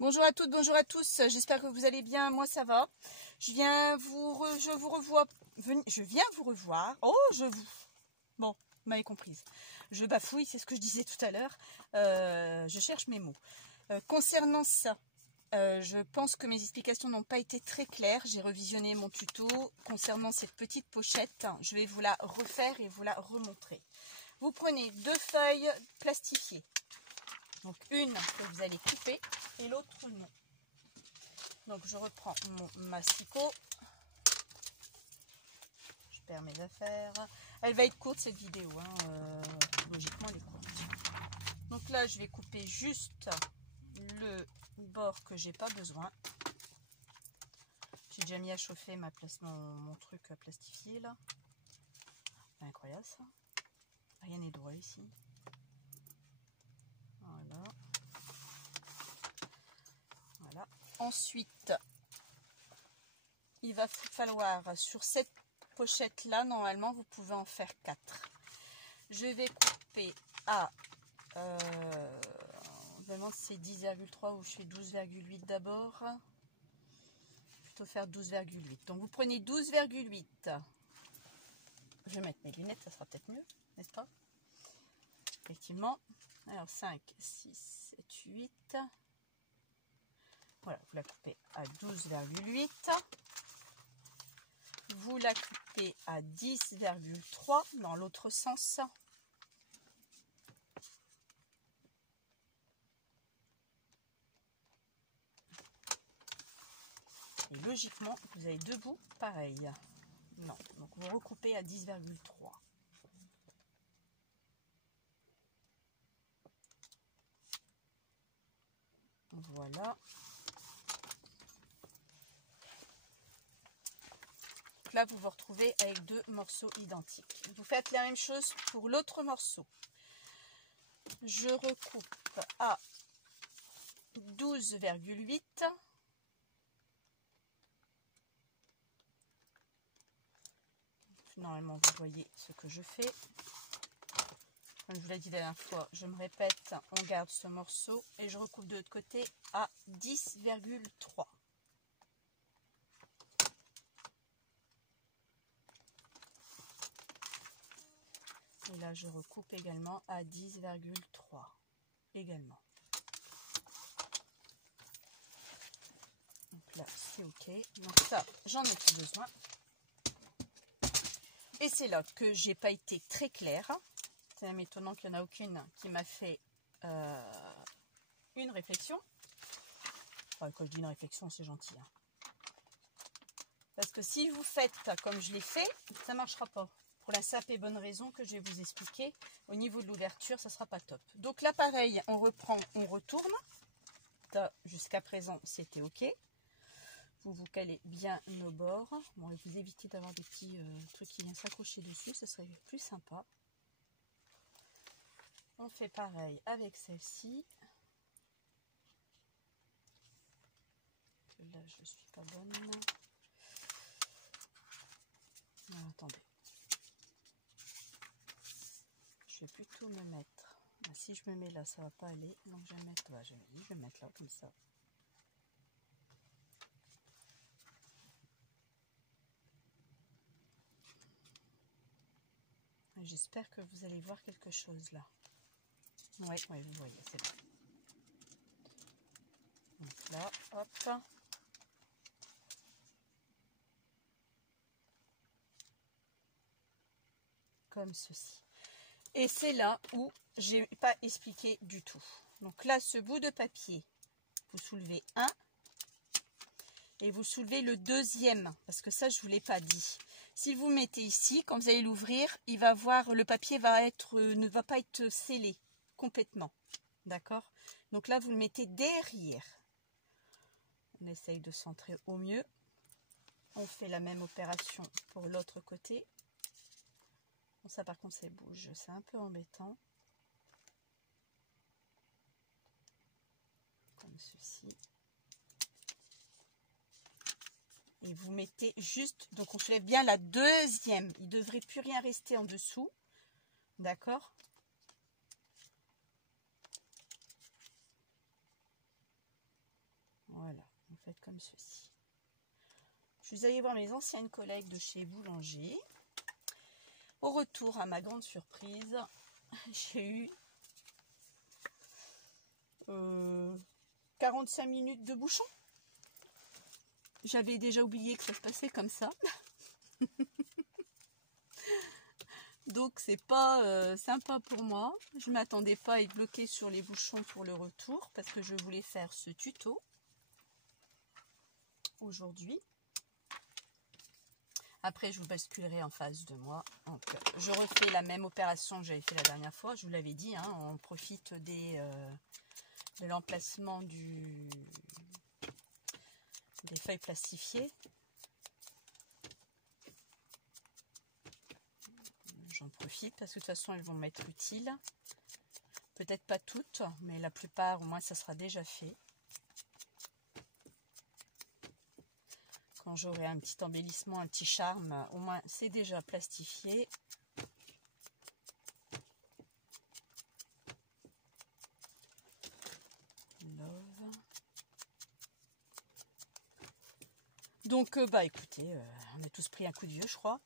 Bonjour à toutes, bonjour à tous, j'espère que vous allez bien, moi ça va. Je viens vous revoir, bon, vous m'avez comprise. Je bafouille, c'est ce que je disais tout à l'heure, je cherche mes mots. Concernant ça, je pense que mes explications n'ont pas été très claires, j'ai revisionné mon tuto concernant cette petite pochette, je vais vous la refaire et vous la remontrer. Vous prenez deux feuilles plastifiées. Donc une que vous allez couper et l'autre non. Donc je reprends mon masticot. Je perds mes affaires. Elle va être courte cette vidéo. Logiquement elle est courte. Donc là je vais couper juste le bord que j'ai pas besoin. J'ai déjà mis à chauffer mon truc plastifié là. Incroyable ça. Rien n'est droit ici. Voilà. Ensuite, il va falloir, sur cette pochette là, normalement vous pouvez en faire 4. Je vais couper à, vraiment c'est 10,3 ou je fais 12,8 d'abord. Plutôt faire 12,8. Donc vous prenez 12,8. Je vais mettre mes lunettes, ça sera peut-être mieux, n'est-ce pas? Effectivement. Alors 5, 6, 7, 8. Voilà, vous la coupez à 12,8. Vous la coupez à 10,3 dans l'autre sens. Et logiquement, vous avez deux bouts pareils. Non, donc vous recoupez à 10,3. Voilà. Là, vous vous retrouvez avec deux morceaux identiques. Vous faites la même chose pour l'autre morceau. Je recoupe à 12,8. Normalement, vous voyez ce que je fais. Comme je vous l'ai dit la dernière fois, je me répète, on garde ce morceau et je recoupe de l'autre côté à 10,3. Et là, je recoupe également à 10,3 également. Donc là, c'est OK. Donc ça, j'en ai plus besoin. Et c'est là que j'ai pas été très claire. C'est même étonnant qu'il n'y en a aucune qui m'a fait une réflexion. Enfin, quand je dis une réflexion, c'est gentil. Hein. Parce que si vous faites comme je l'ai fait, ça ne marchera pas. Pour la simple et bonne raison que je vais vous expliquer, au niveau de l'ouverture, ça ne sera pas top. Donc là, pareil, on reprend, on retourne. Jusqu'à présent, c'était OK. Vous vous calez bien nos bords. Bon, et vous évitez d'avoir des petits trucs qui viennent s'accrocher dessus, ce serait plus sympa. On fait pareil avec celle-ci. Là, je ne suis pas bonne. Alors, attendez. Je vais plutôt me mettre. Si je me mets là, ça va pas aller. Donc je vais mettre. Ouais, je vais me mettre là comme ça. J'espère que vous allez voir quelque chose là. Oui, vous voyez, c'est bon. Donc là, hop. Comme ceci. Et c'est là où j'ai pas expliqué du tout. Donc là, ce bout de papier, vous soulevez un et vous soulevez le deuxième, parce que ça, je vous l'ai pas dit. Si vous mettez ici, quand vous allez l'ouvrir, il va voir, le papier ne va pas être scellé complètement. D'accord? Donc là, vous le mettez derrière. On essaye de centrer au mieux. On fait la même opération pour l'autre côté. Bon, ça par contre, ça bouge. C'est un peu embêtant. Comme ceci. Et vous mettez juste, donc on soulève bien la deuxième. Il ne devrait plus rien rester en dessous. D'accord? faites comme ceci. Je suis allée voir mes anciennes collègues de chez Boulanger. Au retour, à ma grande surprise, j'ai eu 45 minutes de bouchon. J'avais déjà oublié que ça se passait comme ça. Donc c'est pas sympa pour moi. Je ne m'attendais pas à être bloquée sur les bouchons pour le retour parce que je voulais faire ce tuto aujourd'hui. Après, je vous basculerai en face de moi. Donc, je refais la même opération que j'avais fait la dernière fois. Je vous l'avais dit, hein, on profite de l'emplacement des feuilles plastifiées. J'en profite parce que de toute façon, elles vont m'être utiles. Peut-être pas toutes, mais la plupart, au moins, ça sera déjà fait. Quand j'aurai un petit embellissement, un petit charme, au moins c'est déjà plastifié. Love. Donc bah écoutez, on a tous pris un coup de vieux, je crois.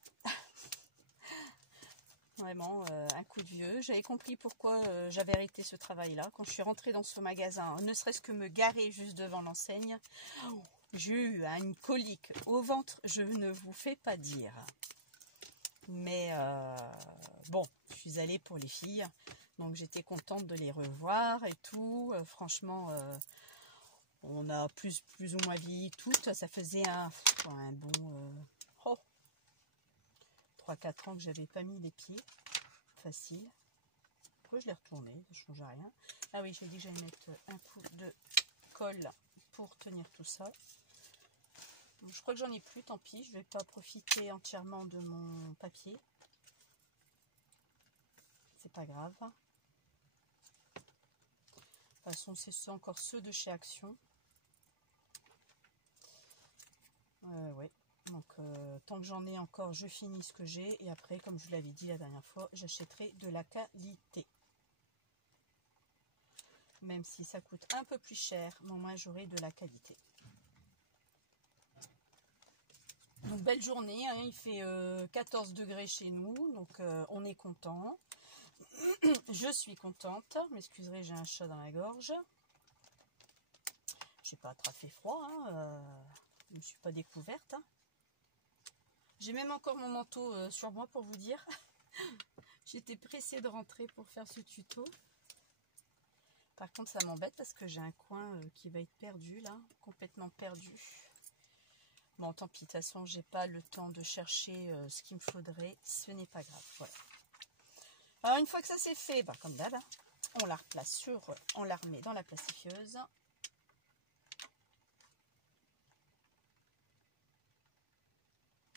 Vraiment un coup de vieux. J'avais compris pourquoi j'avais arrêté ce travail-là. Quand je suis rentrée dans ce magasin, ne serait-ce que me garer juste devant l'enseigne, j'ai eu une colique au ventre, je ne vous fais pas dire. Mais bon, je suis allée pour les filles, donc j'étais contente de les revoir et tout. Franchement, on a plus ou moins vieilli toutes. Ça faisait un bon 3-4 ans que j'avais pas mis les pieds. Facile. Après, je l'ai retourné, ça ne change rien. Ah oui, j'ai dit que j'allais mettre un coup de colle pour tenir tout ça. Je crois que j'en ai plus, tant pis, je vais pas profiter entièrement de mon papier. C'est pas grave. De toute façon, c'est encore ceux de chez Action. Ouais. Donc, tant que j'en ai encore, je finis ce que j'ai. Et après, comme je vous l'avais dit la dernière fois, j'achèterai de la qualité. Même si ça coûte un peu plus cher, mais au moins j'aurai de la qualité. Donc belle journée, hein, il fait 14 degrés chez nous, donc on est content. Je suis contente, m'excuserez, j'ai un chat dans la gorge. J'ai pas attrapé froid, hein, je ne me suis pas découverte. Hein. J'ai même encore mon manteau sur moi pour vous dire. J'étais pressée de rentrer pour faire ce tuto. Par contre ça m'embête parce que j'ai un coin qui va être perdu là, complètement perdu. Bon, tant pis, de toute façon, j'ai pas le temps de chercher ce qu'il me faudrait. Ce n'est pas grave. Voilà. Alors, une fois que ça c'est fait, bah, comme d'hab, on la replace on la remet dans la plastifieuse.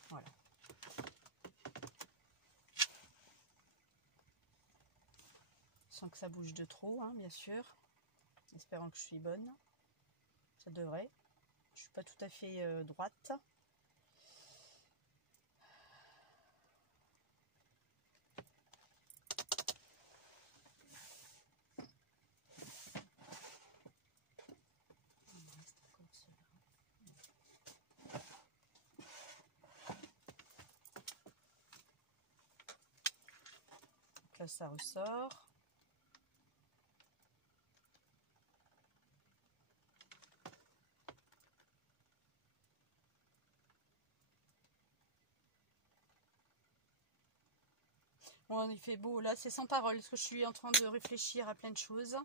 Voilà. Sans que ça bouge de trop, hein, bien sûr. Espérant que je suis bonne. Ça devrait. Je suis pas tout à fait droite. Donc là, ça ressort. Bon, il fait beau. Là, c'est sans parole parce que je suis en train de réfléchir à plein de choses.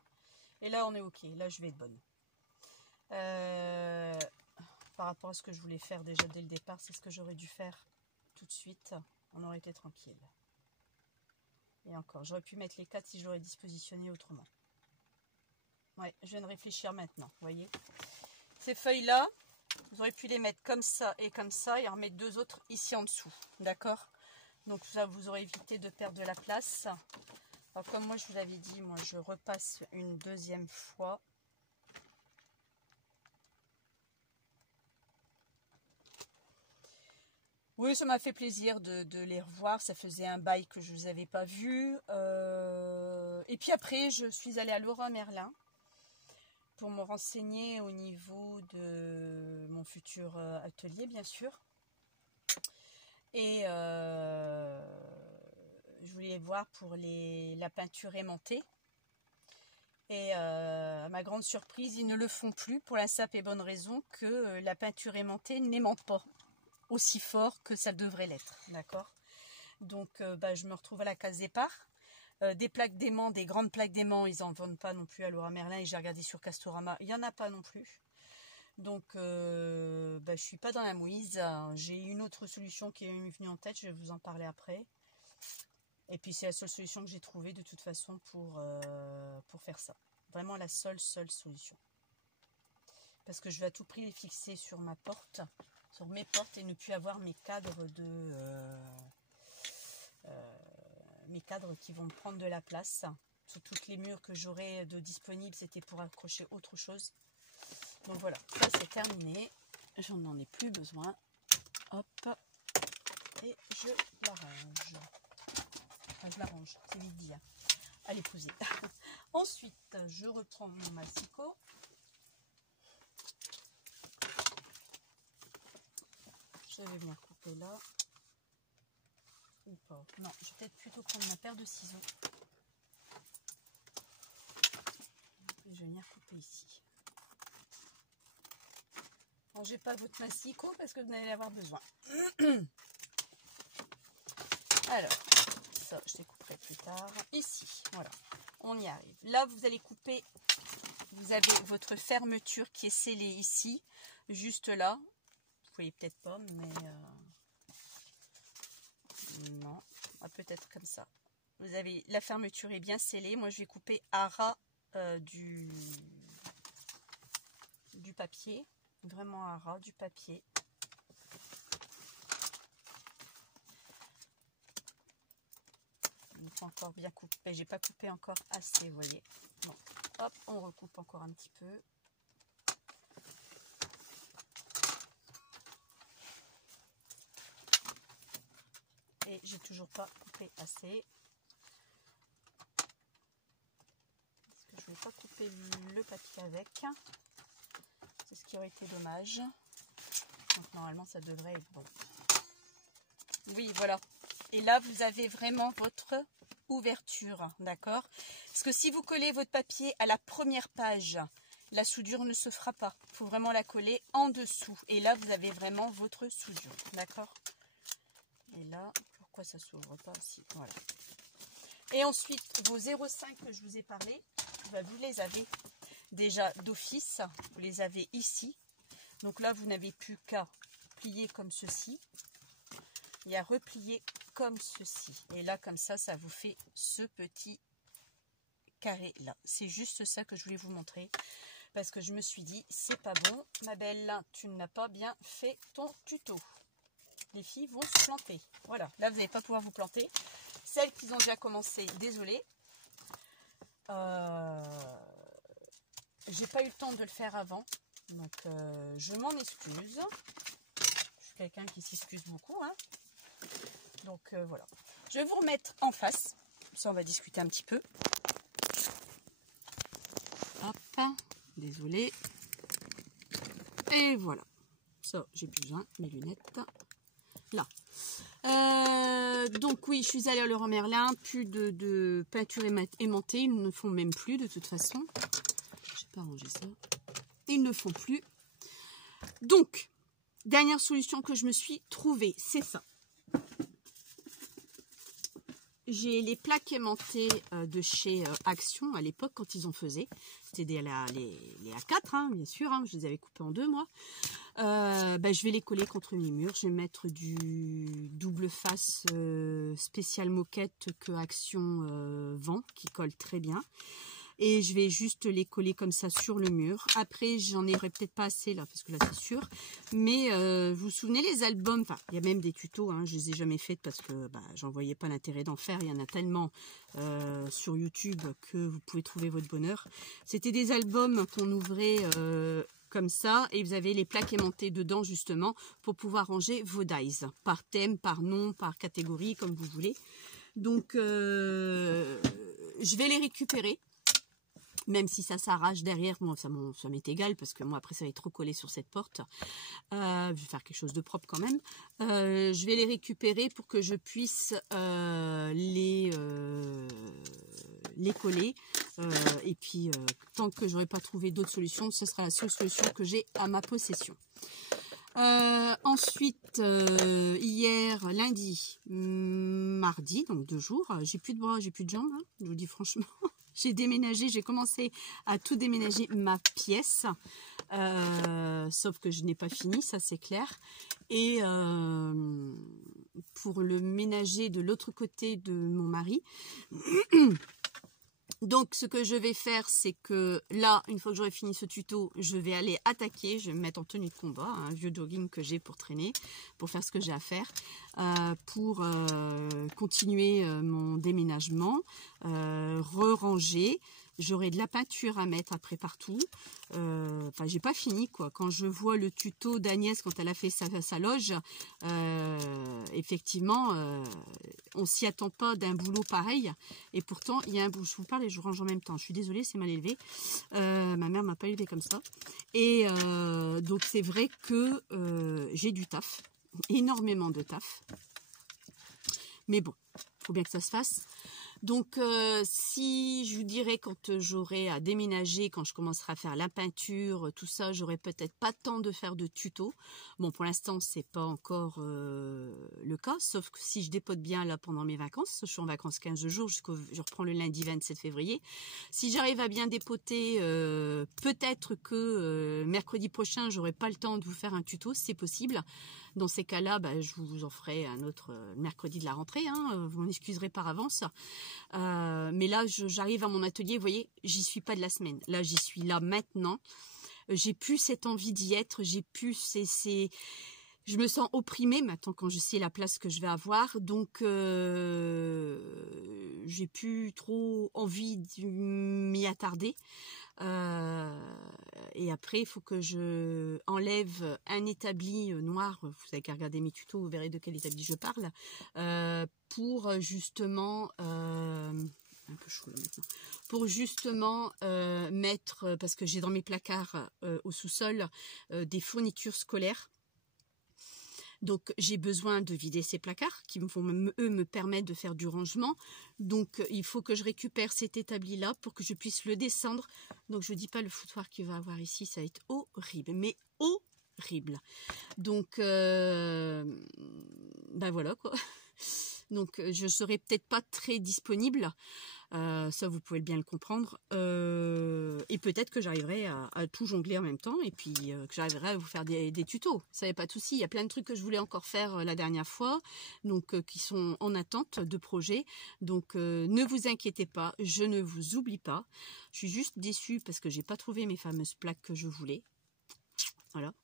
Et là, on est OK. Là, je vais être bonne. Par rapport à ce que je voulais faire déjà dès le départ, c'est ce que j'aurais dû faire tout de suite. On aurait été tranquille. Et encore, j'aurais pu mettre les 4 si je l'aurais dispositionné autrement. Ouais, je viens de réfléchir maintenant, vous voyez. Ces feuilles-là, vous auriez pu les mettre comme ça et en remettre 2 autres ici en dessous. D'accord? Donc ça vous aurez évité de perdre de la place. Alors comme moi je vous l'avais dit, moi je repasse une deuxième fois. Oui, ça m'a fait plaisir de les revoir. Ça faisait un bail que je ne vous avais pas vu. Et puis après, je suis allée à Leroy Merlin pour me renseigner au niveau de mon futur atelier, bien sûr. Et je voulais voir pour la peinture aimantée. Et à ma grande surprise, ils ne le font plus pour la simple et bonne raison que la peinture aimantée n'aimante pas aussi fort que ça devrait l'être. D'accord? Donc je me retrouve à la case départ. Des plaques d'aimant, des grandes plaques d'aimant, ils n'en vendent pas non plus à Leroy Merlin. Et j'ai regardé sur Castorama, il n'y en a pas non plus. Donc je ne suis pas dans la mouise. J'ai une autre solution qui est venue en tête, je vais vous en parler après. Et puis c'est la seule solution que j'ai trouvée de toute façon pour faire ça. Vraiment la seule solution. Parce que je vais à tout prix les fixer sur ma porte, sur mes portes et ne plus avoir mes cadres mes cadres qui vont me prendre de la place. Sur toutes les murs que j'aurai de disponibles, c'était pour accrocher autre chose. Donc voilà, ça c'est terminé. Je n'en ai plus besoin. Hop. Et je la range. Enfin, je la range, c'est vite dit. Allez, poser. Ensuite, je reprends mon massicot. Je vais venir couper là. Ou pas. Non, je vais peut-être plutôt prendre ma paire de ciseaux. Et je vais venir couper ici. Rangez pas votre massicot parce que vous allez avoir besoin. Alors, ça, je découperai plus tard. Ici, voilà, on y arrive. Là, vous allez couper, vous avez votre fermeture qui est scellée ici, juste là. Vous voyez peut-être pas, mais non, peut-être comme ça. Vous avez la fermeture est bien scellée. Moi, je vais couper à ras du papier, vraiment à ras du papier. Pas encore bien coupé, j'ai pas coupé encore assez, vous voyez. Bon, hop, on recoupe encore un petit peu. Et j'ai toujours pas coupé assez. Parce que je vais pas couper le papier avec. C'est ce qui aurait été dommage. Donc normalement ça devrait être bon. Oui, voilà. Et là, vous avez vraiment votre ouverture, d'accord? Parce que si vous collez votre papier à la première page, la soudure ne se fera pas. Il faut vraiment la coller en dessous. Et là, vous avez vraiment votre soudure, d'accord? Et là, pourquoi ça ne s'ouvre pas aussi? Voilà. Et ensuite, vos 0,5 que je vous ai parlé, vous les avez déjà d'office. Vous les avez ici. Donc là, vous n'avez plus qu'à plier comme ceci. Et à replier comme ceci. Et là, comme ça, ça vous fait ce petit carré là. C'est juste ça que je voulais vous montrer. Parce que je me suis dit, c'est pas bon, ma belle, tu n'as pas bien fait ton tuto. Les filles vont se planter. Voilà, là, vous n'allez pas pouvoir vous planter. Celles qui ont déjà commencé, désolé. J'ai pas eu le temps de le faire avant. Donc, je m'en excuse. Je suis quelqu'un qui s'excuse beaucoup, hein. Donc voilà, je vais vous remettre en face, ça on va discuter un petit peu. Hop, désolé. Et voilà, ça j'ai plus besoin, mes lunettes, là. Donc oui, je suis allée à Leroy Merlin, plus de peinture aimantée, ils ne font même plus de toute façon. Je n'ai pas rangé ça. Ils ne font plus. Donc, dernière solution que je me suis trouvée, c'est ça. J'ai les plaques aimantées de chez Action à l'époque quand ils en faisaient. C'était les A4, hein, bien sûr. Hein, je les avais coupées en deux, moi. Je vais les coller contre mes murs. Je vais mettre du double face spécial moquette que Action vend, qui colle très bien. Et je vais juste les coller comme ça sur le mur. Après, j'en aurai peut-être pas assez là, parce que là c'est sûr. Mais vous vous souvenez les albums, enfin il y a même des tutos, hein, je les ai jamais faites parce que j'en voyais pas l'intérêt d'en faire. Il y en a tellement sur YouTube que vous pouvez trouver votre bonheur. C'était des albums qu'on ouvrait comme ça et vous avez les plaques aimantées dedans justement pour pouvoir ranger vos dies par thème, par nom, par catégorie, comme vous voulez. Donc je vais les récupérer. Même si ça s'arrache derrière, moi ça m'est égal parce que moi après ça va être trop collé sur cette porte. Je vais faire quelque chose de propre quand même. Je vais les récupérer pour que je puisse les coller. Et puis tant que j'aurai pas trouvé d'autres solutions, ce sera la seule solution que j'ai à ma possession. Ensuite, hier, lundi, mardi, donc 2 jours, j'ai plus de bras, j'ai plus de jambes, hein, je vous dis franchement. J'ai déménagé, j'ai commencé à tout déménager ma pièce, sauf que je n'ai pas fini, ça c'est clair. Et pour le ménager de l'autre côté de mon mari, donc ce que je vais faire, c'est que là, une fois que j'aurai fini ce tuto, je vais aller attaquer, je vais me mettre en tenue de combat, un vieux jogging que j'ai pour traîner, pour faire ce que j'ai à faire, pour continuer mon déménagement, re-ranger. J'aurai de la peinture à mettre après partout. Enfin, j'ai pas fini quoi. Quand je vois le tuto d'Agnès quand elle a fait sa loge, effectivement, on s'y attend pas d'un boulot pareil. Et pourtant, il y a un bout. Je vous parle et je range en même temps. Je suis désolée, c'est mal élevé. Ma mère m'a pas élevé comme ça. Et donc c'est vrai que j'ai du taf, énormément de taf. Mais bon, faut bien que ça se fasse. Donc, si je vous dirais quand j'aurai à déménager, quand je commencerai à faire la peinture, tout ça, j'aurai peut-être pas le temps de faire de tuto. Bon, pour l'instant, c'est pas encore le cas, sauf que si je dépote bien là pendant mes vacances, je suis en vacances 15 jours, je reprends le lundi 27 février. Si j'arrive à bien dépoter, peut-être que mercredi prochain, j'aurai pas le temps de vous faire un tuto, c'est possible. Dans ces cas-là, bah, je vous en ferai un autre mercredi de la rentrée, hein, vous m'en excuserez par avance. Mais là, j'arrive à mon atelier, vous voyez, j'y suis pas de la semaine. Là, j'y suis là maintenant. J'ai plus cette envie d'y être, j'ai plus je me sens opprimée maintenant quand je sais la place que je vais avoir. Donc, j'ai plus trop envie de m'y attarder. Et après, il faut que je enlève un établi noir. Vous avez qu'à regarder mes tutos, vous verrez de quel établi je parle. Pour justement... un peu chaud là maintenant. Pour justement mettre, parce que j'ai dans mes placards au sous-sol des fournitures scolaires. Donc j'ai besoin de vider ces placards qui vont eux me permettre de faire du rangement. Donc il faut que je récupère cet établi là pour que je puisse le descendre. Donc je ne dis pas le foutoir qu'il va avoir ici, ça va être horrible, mais horrible. Donc ben voilà quoi. Donc je serai peut-être pas très disponible. Ça vous pouvez bien le comprendre, et peut-être que j'arriverai à tout jongler en même temps et puis que j'arriverai à vous faire des tutos, ça n'est pas de souci. Il y a plein de trucs que je voulais encore faire la dernière fois, donc qui sont en attente de projet, donc ne vous inquiétez pas, je ne vous oublie pas. Je suis juste déçue parce que j'ai pas trouvé mes fameuses plaques que je voulais, voilà.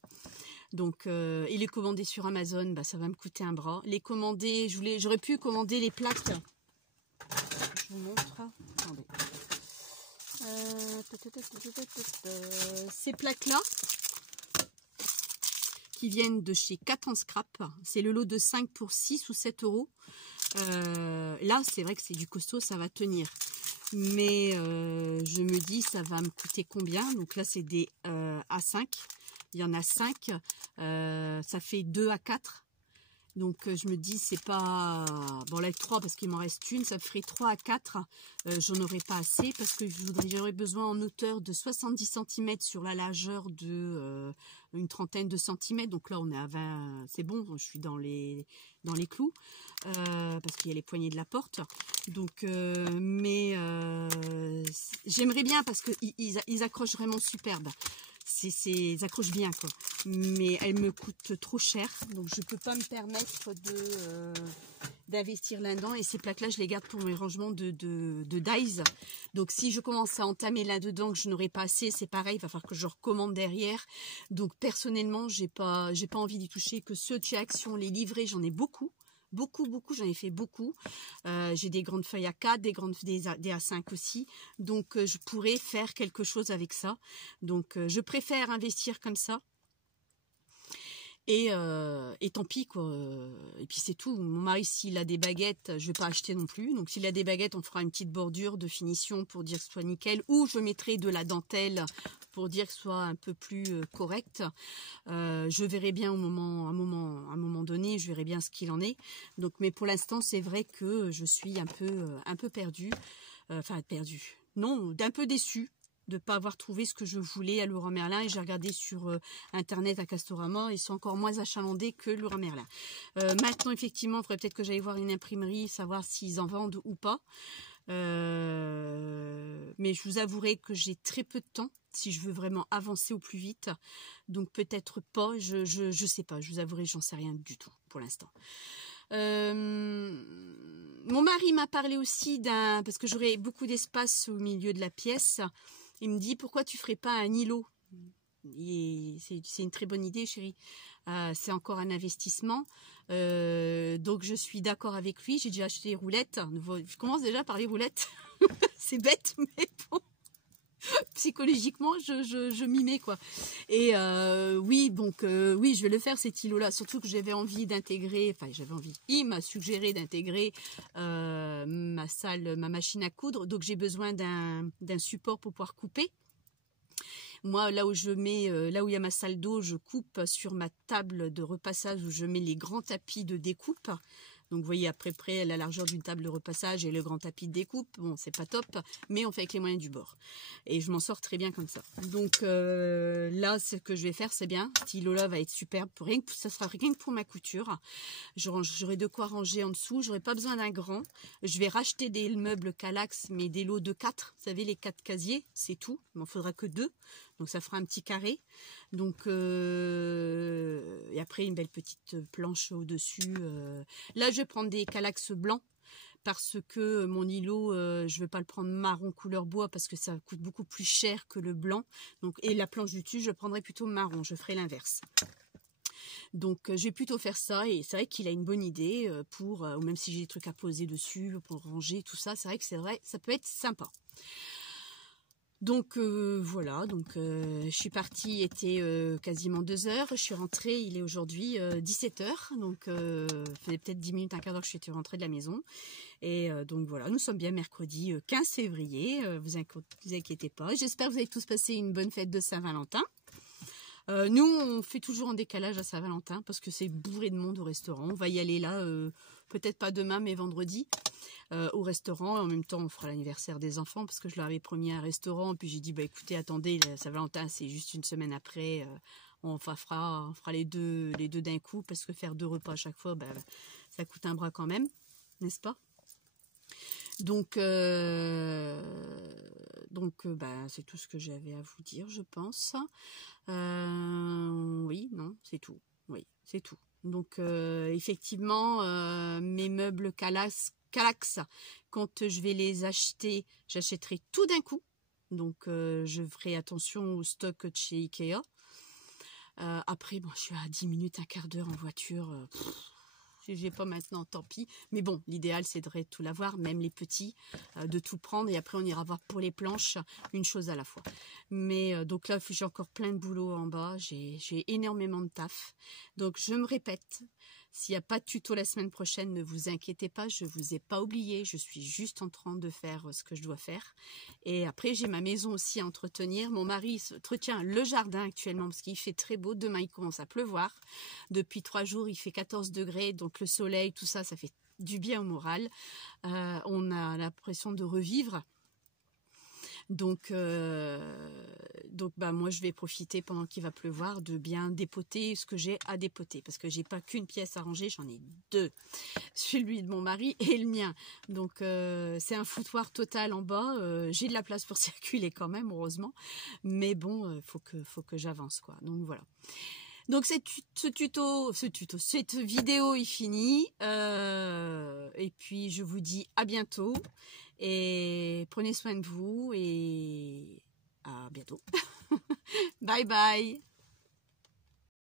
Donc, et les commander sur Amazon, bah, ça va me coûter un bras. Les commander, j'aurais pu commander les plaques. Je vous montre. Attendez. Ces plaques-là, qui viennent de chez 4 en scrap, c'est le lot de 5 pour 6 ou 7 euros. Là, c'est vrai que c'est du costaud, ça va tenir. Mais je me dis, ça va me coûter combien? Donc là, c'est des A5. Il y en a 5, ça fait 2 à 4. Donc je me dis, c'est pas... Bon là 3 parce qu'il m'en reste une, ça ferait 3 à 4. J'en aurais pas assez parce que j'aurais besoin en hauteur de 70 cm sur la largeur de une trentaine de centimètres. Donc là on est à 20, c'est bon, je suis dans les clous. Parce qu'il y a les poignées de la porte. Donc mais j'aimerais bien parce qu'ils accrochent vraiment superbe. Ils accrochent bien quoi, mais elles me coûtent trop cher, donc je peux pas me permettre d'investir là-dedans. Et ces plaques là je les garde pour mes rangements de dies. Donc si je commence à entamer là-dedans que je n'aurai pas assez, c'est pareil, il va falloir que je recommande derrière. Donc personnellement j'ai pas envie d'y toucher. Que ceux de chez Action, les livrets, j'en ai beaucoup, j'en ai fait beaucoup. J'ai des grandes feuilles A4, des A5 aussi, donc je pourrais faire quelque chose avec ça. Donc je préfère investir comme ça. Et tant pis, quoi. Et puis c'est tout. Mon mari, s'il a des baguettes, je vais pas acheter non plus. Donc s'il a des baguettes, on fera une petite bordure de finition pour dire que ce soit nickel. Ou je mettrai de la dentelle pour dire que ce soit un peu plus correct. Je verrai bien à un moment donné, je verrai bien ce qu'il en est. Donc, mais pour l'instant, c'est vrai que je suis un peu perdue. Enfin, perdue. Non, d'un peu déçue de ne pas avoir trouvé ce que je voulais à Leroy Merlin, et j'ai regardé sur internet à Castorama, ils sont encore moins achalandés que Leroy Merlin. Maintenant, effectivement, il faudrait peut-être que j'aille voir une imprimerie, savoir s'ils en vendent ou pas. Mais je vous avouerai que j'ai très peu de temps si je veux vraiment avancer au plus vite, donc peut-être pas, je sais pas, je vous avouerai, j'en sais rien du tout pour l'instant. Mon mari m'a parlé aussi parce que j'aurais beaucoup d'espace au milieu de la pièce. Il me dit, pourquoi tu ferais pas un îlot? C'est une très bonne idée, chérie. C'est encore un investissement. Donc je suis d'accord avec lui. J'ai déjà acheté les roulettes. Je commence déjà par les roulettes. C'est bête, mais bon. Psychologiquement, je m'y mets, quoi. Et oui, donc oui, je vais le faire, cet îlot-là. Surtout que j'avais envie d'intégrer, enfin j'avais envie, il m'a suggéré d'intégrer ma machine à coudre. Donc j'ai besoin d'un support pour pouvoir couper. Moi, là où il y a ma salle d'eau, je coupe sur ma table de repassage où je mets les grands tapis de découpe. Donc vous voyez à peu près la largeur d'une table de repassage et le grand tapis de découpe. Bon, c'est pas top, mais on fait avec les moyens du bord. Et je m'en sors très bien comme ça. Donc là, ce que je vais faire, c'est bien. Ce stylo-là va être superbe. Ça sera rien que pour ma couture. J'aurai de quoi ranger en dessous. J'aurai pas besoin d'un grand. Je vais racheter des meubles Kallax, mais des lots de 4. Vous savez, les 4 casiers, c'est tout. Il m'en faudra que 2. Donc ça fera un petit carré. Donc et après une belle petite planche au-dessus. Là, je vais prendre des Kallax blancs parce que mon îlot, je ne vais pas le prendre marron couleur bois parce que ça coûte beaucoup plus cher que le blanc. Donc, et la planche du dessus, je prendrai plutôt marron. Je ferai l'inverse. Donc je vais plutôt faire ça, et c'est vrai qu'il a une bonne idée pour, ou même si j'ai des trucs à poser dessus, pour ranger, tout ça, c'est vrai, ça peut être sympa. Donc voilà, donc je suis partie, il était quasiment 2 heures, je suis rentrée, il est aujourd'hui 17 heures, donc ça faisait peut-être 10 minutes, un quart d'heure que je suis rentrée de la maison. Et donc voilà, nous sommes bien mercredi 15 février, vous inquiétez pas, j'espère que vous avez tous passé une bonne fête de Saint-Valentin. Nous, on fait toujours en décalage à Saint-Valentin parce que c'est bourré de monde au restaurant. On va y aller là, peut-être pas demain, mais vendredi, au restaurant. En même temps, on fera l'anniversaire des enfants parce que je leur avais promis un restaurant. Puis j'ai dit, bah écoutez, attendez, Saint-Valentin, c'est juste une semaine après. On fera les deux d'un coup parce que faire 2 repas à chaque fois, bah, ça coûte un bras quand même, n'est-ce pas? Donc bah, c'est tout ce que j'avais à vous dire, je pense. Oui, non, c'est tout. Oui, c'est tout. Donc, effectivement, mes meubles Kallax, quand je vais les acheter, j'achèterai tout d'un coup. Donc, je ferai attention au stock de chez Ikea. Après, bon, je suis à 10 minutes, un quart d'heure en voiture. Si j'ai pas maintenant, tant pis. Mais bon, l'idéal, c'est de tout l'avoir, même les petits, de tout prendre. Et après, on ira voir pour les planches, une chose à la fois. Mais donc là, j'ai encore plein de boulot en bas. J'ai énormément de taf. Donc, je me répète, s'il n'y a pas de tuto la semaine prochaine, ne vous inquiétez pas, je ne vous ai pas oublié. Je suis juste en train de faire ce que je dois faire. Et après, j'ai ma maison aussi à entretenir. Mon mari entretient le jardin actuellement parce qu'il fait très beau. Demain, il commence à pleuvoir. Depuis 3 jours, il fait 14 degrés. Donc, le soleil, tout ça, ça fait du bien au moral. On a l'impression de revivre. Donc bah, moi, je vais profiter pendant qu'il va pleuvoir de bien dépoter ce que j'ai à dépoter. Parce que j'ai pas qu'une pièce à ranger, j'en ai 2. Celui de mon mari et le mien. Donc, c'est un foutoir total en bas. J'ai de la place pour circuler quand même, heureusement. Mais bon, faut que j'avance, quoi. Donc, voilà. Donc, cette vidéo est finie. Et puis, je vous dis à bientôt. Et prenez soin de vous et à bientôt. Bye bye.